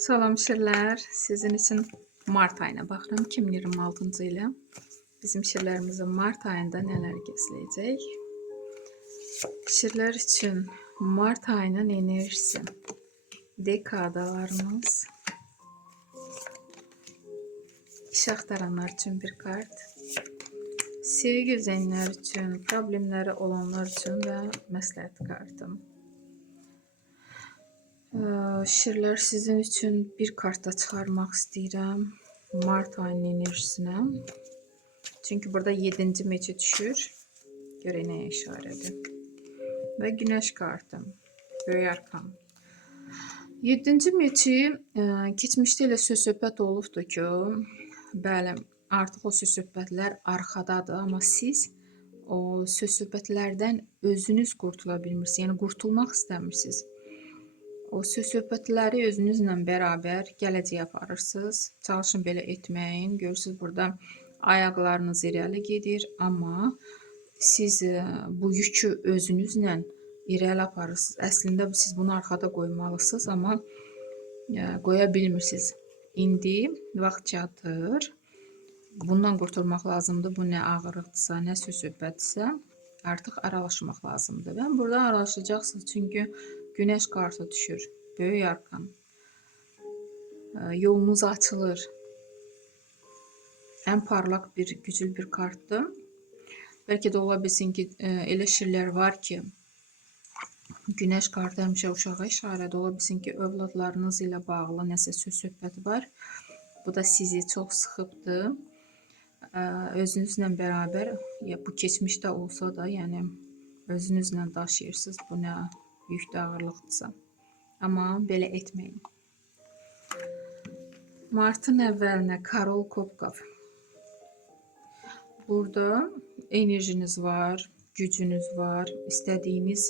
Salam şirlər. Sizin için mart ayına baxıram. 2026-cı ilə bizim şirlərimizin mart ayında nələr gözləyəcək? Şirlər üçün mart ayının enerjisi. Dekadalarımız. İş axtaranlar üçün bir kart. Sevgi üzənlər üçün, problemləri olanlar üçün və məsləhət kartım. Şirlər sizin üçün bir karta çıxarmaq istəyirəm. Mart ayının enerjisinə. Çünki burada 7-ci meçə düşür. Görək nəyə işarədir. Və günəş kartım. Böyük arkan. 7-ci meçi keçmişdə elə söz-söhbət olubdur ki, bəli, artıq o söz-söhbətlər arxadadır, amma siz o söz-söhbətlərdən özünüz qurtula bilmirsiniz. Yəni qurtulmaq istəmirsiniz. O söz-söhbətləri özünüzlə bərabər gələcəyə aparırsınız. Çalışın belə etməyin. Görürsünüz, burada ayaqlarınız irəli gedir, amma siz bu yükü özünüzlə irəli aparırsınız. Əslində siz bunu arxada qoymalısınız, amma qoya bilmirsiniz. İndi vaxt çatır. Bundan qurtulmaq lazımdır. Bu nə ağırlıqdırsa, nə söz-söhbətdirsə, artıq aralaşmaq lazımdır. Və burada aralaşacaqsınız, çünki Günəş kartı düşür. Böyük arkan. Yolunuz açılır. Ən parlaq bir, güclü bir kartdır. Bəlkə də ola bilsin ki, elə şirlər var ki, Günəş kartı həmişə uşağa işarədir. Ola bilsin ki, övladlarınız ilə bağlı nəsə söz-söhbət var. Bu da sizi çox sıxıbdır. Özünüzlə bərabər, bu keçmişdə olsa da, yəni özünüzlə daşıyırsınız. Bu nə yükdə ağırlıqdırsa. Amma belə etməyin. Martın əvvəlinə Karol Kopkov. Burada enerjiniz var, gücünüz var, istədiyiniz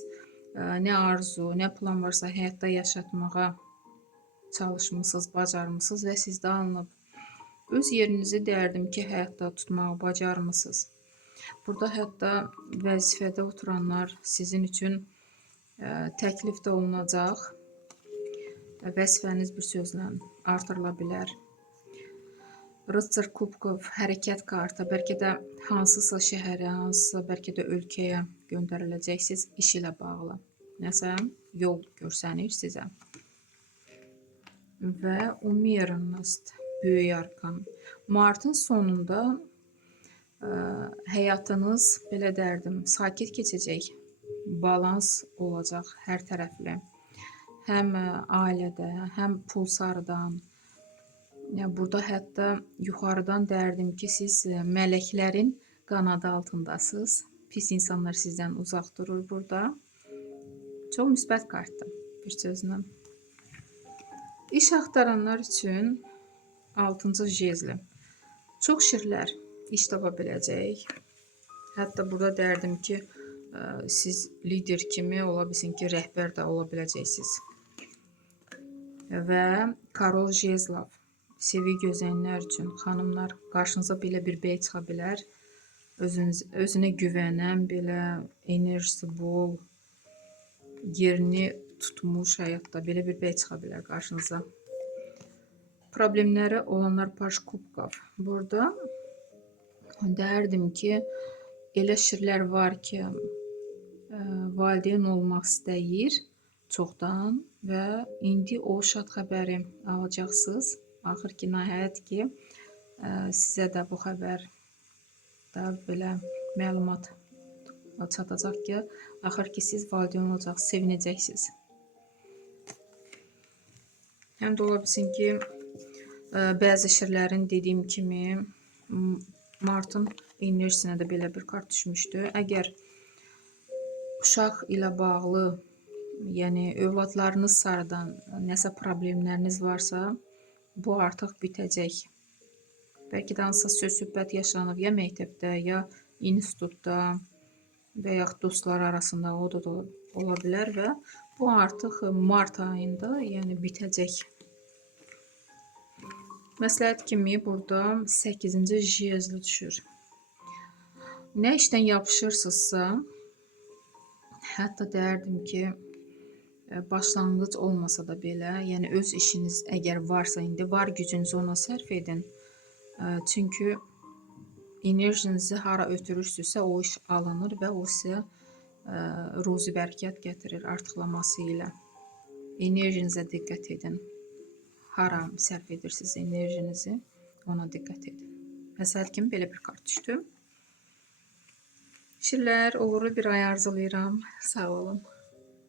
nə arzu, nə plan varsa həyatda yaşatmağa çalışmışsınız, bacarmışsınız və sizdə alınıb. Öz yerinizi deyərdim ki, həyatda tutmağı bacarmışsınız. Burada hətta vəzifədə oturanlar sizin üçün təklif də olunacaq. Vəzifəniz bir sözlə artırıla bilər. Rıtsır Kubkov hərəkət kartı. Bəlkə də hansısa şəhərə, hansısa bəlkə də ölkəyə göndəriləcəksiniz iş ilə bağlı. Nəsə yol görsənir sizə. Və umierennost, böyük arkan. Martın sonunda həyatınız, belə dərdim, sakit keçəcək. Balans olacaq hər tərəfli. Həm ailədə, həm pulsardan. Burada hətta yuxarıdan dərdim ki, siz mələklərin qanadı altındasınız. Pis insanlar sizdən uzaq durur burada. Çox müsbət kartdır, bir sözlə. İş axtaranlar üçün 6-cı jezli. Çox şirlər iş tapa biləcək. Hətta burada dərdim ki, siz lider kimi ola bilsin ki, rəhbər də ola biləcəksiniz. Və Karol Jezlov, sevgi gözləyənlər üçün, xanımlar, qarşınıza belə bir bəy çıxa bilər. Özünə güvənən, belə enerjisi bol, yerini tutmuş həyatda belə bir bəy çıxa bilər qarşınıza. Problemləri olanlar Paş Kubkov. Burada dərdim ki, elə şirlər var ki, valideyn olmaq istəyir çoxdan və indi o şad xəbəri alacaqsınız. Axır ki, nəhayət ki, sizə də bu xəbər də belə məlumat çatacaq ki, axır ki, siz valideyn olacaqsınız, sevinəcəksiniz. Həm də ola bilsin ki, bəzi şirlərin dediyim kimi Martın enerjisinə də belə bir kart düşmüşdü. Əgər uşaq ilə bağlı, yəni övladlarınız sarıdan nəsə problemləriniz varsa, bu artıq bitəcək. Bəlkə də hansısa söz-söhbət yaşanıb ya məktəbdə, ya institutda və yaxud dostlar arasında o da ola bilər və bu artıq mart ayında, yəni bitəcək. Məsləhət kimi burada 8-ci jezli düşür. Nə işdən yapışırsınızsa, hətta deyərdim ki, başlanğıc olmasa da belə, yəni öz işiniz əgər varsa, indi var gücünüzü ona sərf edin. Çünki enerjinizi hara ötürürsünüzsə o iş alınır və o sizə ruzi bərəkət gətirir artıqlaması ilə. Enerjinizə diqqət edin. Hara sərf edirsiniz enerjinizi, ona diqqət edin. Məsəl kimi belə bir kart düşdü. Şirlər, uğurlu bir ay arzulayıram. Sağ olun.